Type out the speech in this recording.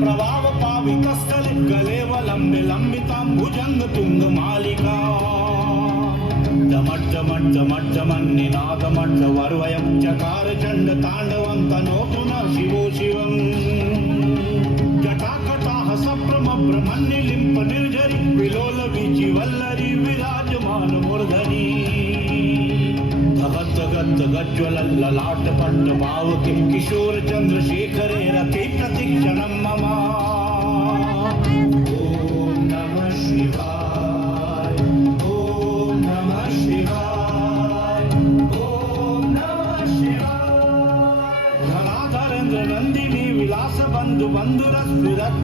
प्रभाव पावितस्थले कलेवलंबे लंबितां भुजंग तुंग मालिका जमट्टमट्टमट्टमन्निनादमट्टवर्वयं चकार चंड तांडवं तनोतु न शिवो शिवं जटाकटाह सप्रमभ्रमन्निलिम्प निर्झरि विलोल विचिवल्लरी विराजमान मूर्धनि धगत गज्ज्वलल्ललाट पट्ट पावके किशोर चंद्रशेखरे रते प्रतिक्षणं मम ओम नमः शिवाय ओम नमः शिवाय ओम नमः शिवाय धराधरेन्द्र नंदिनी विलास बंधु बंधुरस्फुरत्